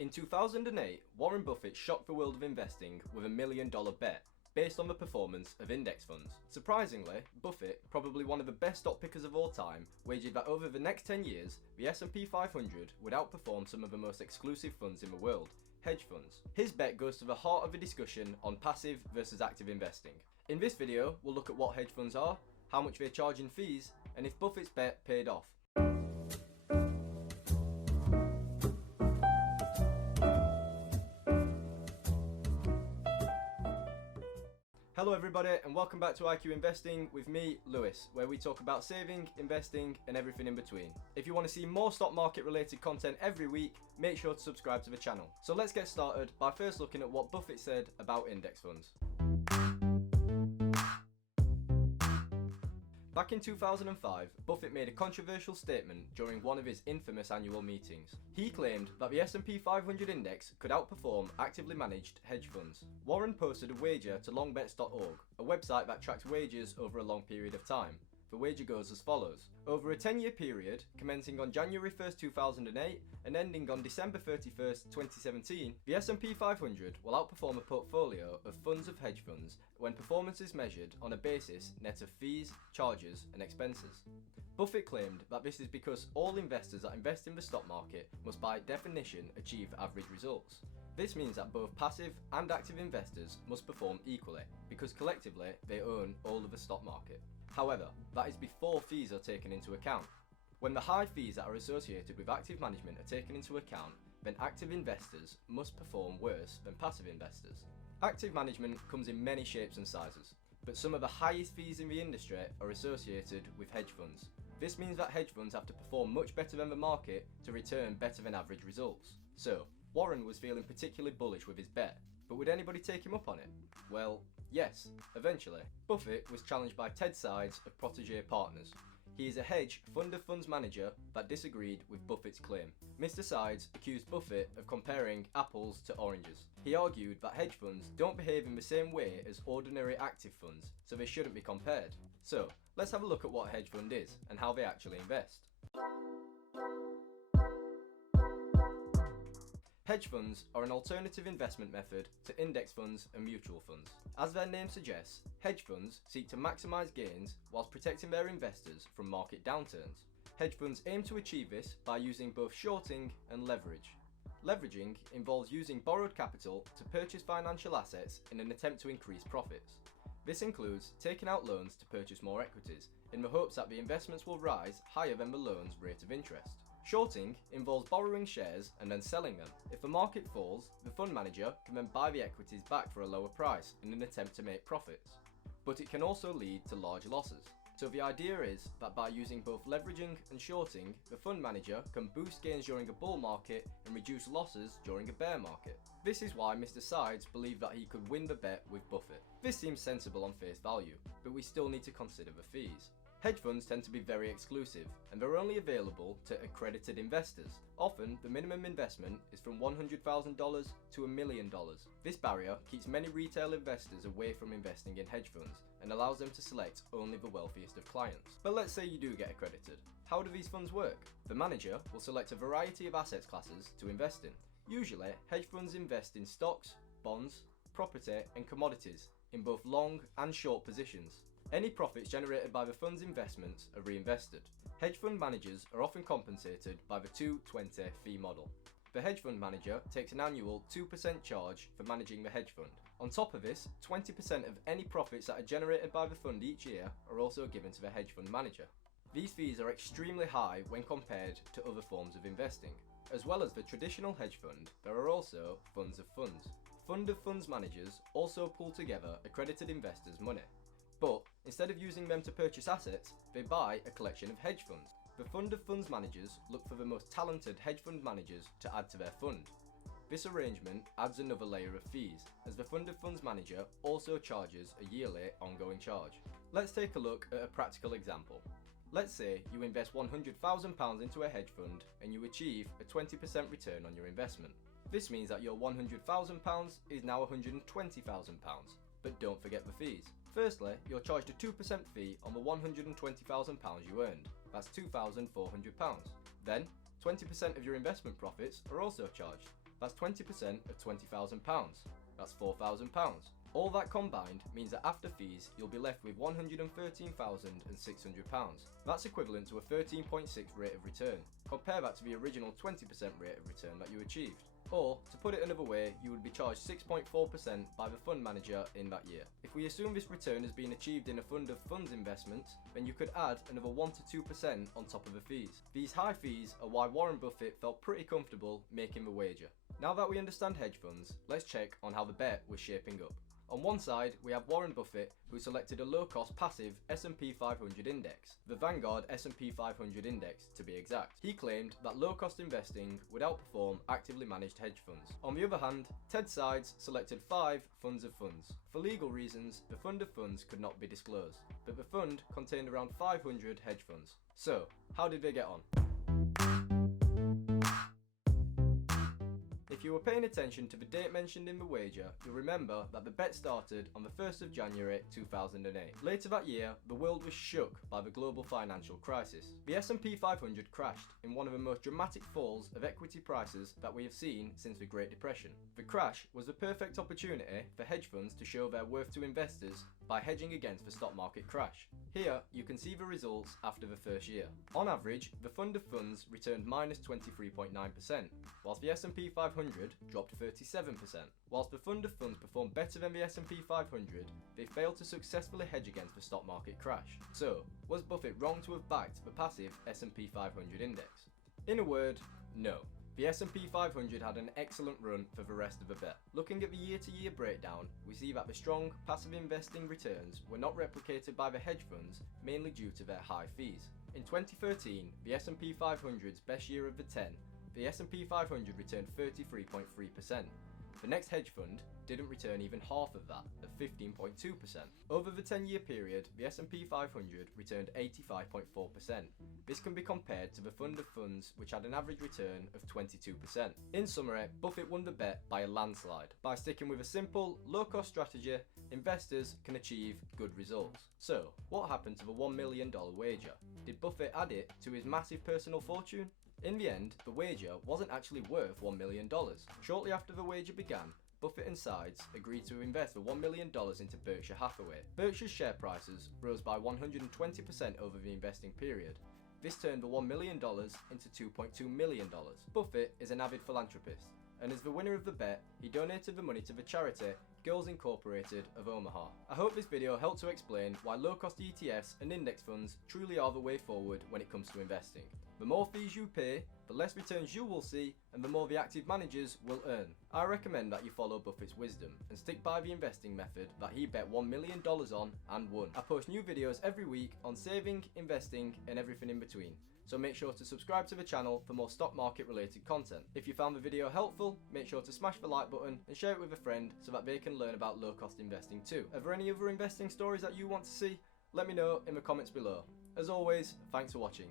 In 2008, Warren Buffett shocked the world of investing with a $1 million bet based on the performance of index funds. Surprisingly, Buffett, probably one of the best stock pickers of all time, wagered that over the next 10 years, the S&P 500 would outperform some of the most exclusive funds in the world, hedge funds. His bet goes to the heart of the discussion on passive versus active investing. In this video, we'll look at what hedge funds are, how much they charge in fees, and if Buffett's bet paid off. Hello everybody and welcome back to iQinvesting with me, Lewis, where we talk about saving, investing and everything in between. If you want to see more stock market related content every week, make sure to subscribe to the channel. So let's get started by first looking at what Buffett said about index funds. Back in 2005, Buffett made a controversial statement during one of his infamous annual meetings. He claimed that the S&P 500 index could outperform actively managed hedge funds. Warren posted a wager to longbets.org, a website that tracks wagers over a long period of time. The wager goes as follows. Over a 10-year period, commencing on January 1st, 2008 and ending on December 31st, 2017, the S&P 500 will outperform a portfolio of funds of hedge funds when performance is measured on a basis net of fees, charges and expenses. Buffett claimed that this is because all investors that invest in the stock market must by definition achieve average results. This means that both passive and active investors must perform equally, because collectively they own all of the stock market. However, that is before fees are taken into account. When the high fees that are associated with active management are taken into account, then active investors must perform worse than passive investors. Active management comes in many shapes and sizes, but some of the highest fees in the industry are associated with hedge funds. This means that hedge funds have to perform much better than the market to return better than average results. So, Warren was feeling particularly bullish with his bet, but would anybody take him up on it? Well, yes, eventually. Buffett was challenged by Ted Seides of Protégé Partners. He is a hedge fund of funds manager that disagreed with Buffett's claim. Mr. Seides accused Buffett of comparing apples to oranges. He argued that hedge funds don't behave in the same way as ordinary active funds, so they shouldn't be compared. So, let's have a look at what a hedge fund is and how they actually invest. Hedge funds are an alternative investment method to index funds and mutual funds. As their name suggests, hedge funds seek to maximise gains whilst protecting their investors from market downturns. Hedge funds aim to achieve this by using both shorting and leverage. Leveraging involves using borrowed capital to purchase financial assets in an attempt to increase profits. This includes taking out loans to purchase more equities in the hopes that the investments will rise higher than the loan's rate of interest. Shorting involves borrowing shares and then selling them. If the market falls, the fund manager can then buy the equities back for a lower price in an attempt to make profits. But it can also lead to large losses. So the idea is that by using both leveraging and shorting, the fund manager can boost gains during a bull market and reduce losses during a bear market. This is why Mr. Seides believed that he could win the bet with Buffett. This seems sensible on face value, but we still need to consider the fees. Hedge funds tend to be very exclusive, and they're only available to accredited investors. Often, the minimum investment is from $100,000 to $1 million. This barrier keeps many retail investors away from investing in hedge funds and allows them to select only the wealthiest of clients. But let's say you do get accredited. How do these funds work? The manager will select a variety of asset classes to invest in. Usually, hedge funds invest in stocks, bonds, property, and commodities in both long and short positions. Any profits generated by the fund's investments are reinvested. Hedge fund managers are often compensated by the 2-20 fee model. The hedge fund manager takes an annual 2% charge for managing the hedge fund. On top of this, 20% of any profits that are generated by the fund each year are also given to the hedge fund manager. These fees are extremely high when compared to other forms of investing. As well as the traditional hedge fund, there are also funds of funds. Fund of funds managers also pool together accredited investors' money. But instead of using them to purchase assets, they buy a collection of hedge funds. The fund of funds managers look for the most talented hedge fund managers to add to their fund. This arrangement adds another layer of fees, as the fund of funds manager also charges a yearly ongoing charge. Let's take a look at a practical example. Let's say you invest £100,000 into a hedge fund and you achieve a 20% return on your investment. This means that your £100,000 is now £120,000, but don't forget the fees. Firstly, you're charged a 2% fee on the £120,000 you earned. That's £2,400. Then, 20% of your investment profits are also charged. That's 20% of £20,000. That's £4,000. All that combined means that after fees, you'll be left with £113,600. That's equivalent to a 13.6 rate of return. Compare that to the original 20% rate of return that you achieved. Or, to put it another way, you would be charged 6.4% by the fund manager in that year. If we assume this return has been achieved in a fund of funds investment, then you could add another 1 to 2% on top of the fees. These high fees are why Warren Buffett felt pretty comfortable making the wager. Now that we understand hedge funds, let's check on how the bet was shaping up. On one side, we have Warren Buffett, who selected a low-cost passive S&P 500 index, the Vanguard S&P 500 index to be exact. He claimed that low-cost investing would outperform actively managed hedge funds. On the other hand, Ted Seides selected 5 funds of funds. For legal reasons, the fund of funds could not be disclosed, but the fund contained around 500 hedge funds. So, how did they get on? If you were paying attention to the date mentioned in the wager, you'll remember that the bet started on the 1st of January 2008. Later that year, the world was shook by the global financial crisis. The S&P 500 crashed in one of the most dramatic falls of equity prices that we have seen since the Great Depression. The crash was the perfect opportunity for hedge funds to show their worth to investors by hedging against the stock market crash. Here, you can see the results after the first year. On average, the fund of funds returned minus 23.9%, whilst the S&P 500 dropped 37%. Whilst the fund of funds performed better than the S&P 500, they failed to successfully hedge against the stock market crash. So, was Buffett wrong to have backed the passive S&P 500 index? In a word, no. The S&P 500 had an excellent run for the rest of the bet. Looking at the year-to-year breakdown, we see that the strong passive investing returns were not replicated by the hedge funds, mainly due to their high fees. In 2013, the S&P 500's best year of the 10, the S&P 500 returned 33.3%. The next hedge fund didn't return even half of that, at 15.2%. Over the 10-year period, the S&P 500 returned 85.4%. This can be compared to the fund of funds, which had an average return of 22%. In summary, Buffett won the bet by a landslide. By sticking with a simple, low-cost strategy, investors can achieve good results. So, what happened to the $1 million wager? Did Buffett add it to his massive personal fortune? In the end, the wager wasn't actually worth $1 million. Shortly after the wager began, Buffett and Seides agreed to invest the $1 million into Berkshire Hathaway. Berkshire's share prices rose by 120% over the investing period. This turned the $1 million into $2.2 million. Buffett is an avid philanthropist, and as the winner of the bet, he donated the money to the charity Girls Incorporated of Omaha. I hope this video helped to explain why low-cost ETFs and index funds truly are the way forward when it comes to investing. The more fees you pay, the less returns you will see, and the more the active managers will earn. I recommend that you follow Buffett's wisdom and stick by the investing method that he bet $1 million on and won. I post new videos every week on saving, investing, and everything in between. So make sure to subscribe to the channel for more stock market related content. If you found the video helpful, make sure to smash the like button and share it with a friend so that they can learn about low cost investing too. Are there any other investing stories that you want to see? Let me know in the comments below. As always, thanks for watching.